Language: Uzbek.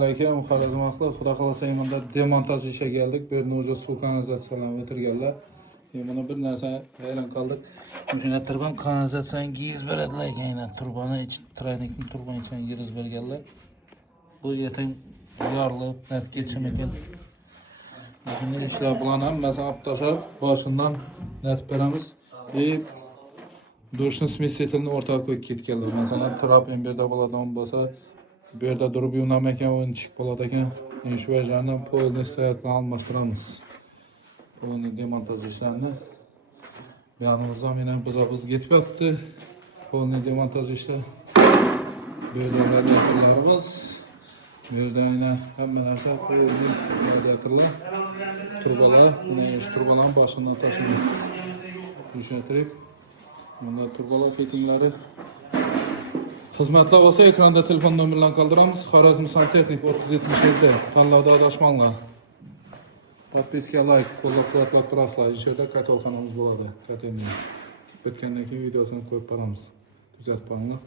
alaykum. Xorazm ahli. Xudo xolasa mana demontaj ishga keldik. Bu yerni o'zi suv kanalizatsiyalarni o'tirganlar. Mana bir narsa hayron qoldik. Shuna turban kanalizatsiyaning giz beradilar ekan. Turbani traynikning turbani ichidan giz berganlar. Bu yetang yorilib, net geçim ekan. Şimdi ishlar bilan ham masalan tashlab boshidan net beramiz. Dushni smesitelni o'rtaga qo'yib ketganlar. Masalan, trap ham bu yerda bo'ladigan bo'lsa, bu yerda durib yunamagan o'yin chiqib qoladi ekan. Shu vajdan polni stoyatni almashtiramiz. Polni demontaj ishlarini. Yanımızda yine biz getibdi. Polni demontaj ishlar. Bu yerda yakınlarimiz. Bu yerda yine hamma narsa qo'yilgan. Turbalar, turbalarning boshidan tashlaymiz. Tushuntirib. Bunda turbalar fittinglari. Xizmatlar olsa ekranda telefon nomerlarini qoldiramiz. Xorazm Santexnik 3077 tanlovda adashmanglar. Podpiska, like, qo'llab-quvvatlab turasizlar. Ichida katalxonamiz bo'ladi. Katenni. Bitgandan keyin videosini qo'yib boramiz. Kuzatib boringlar.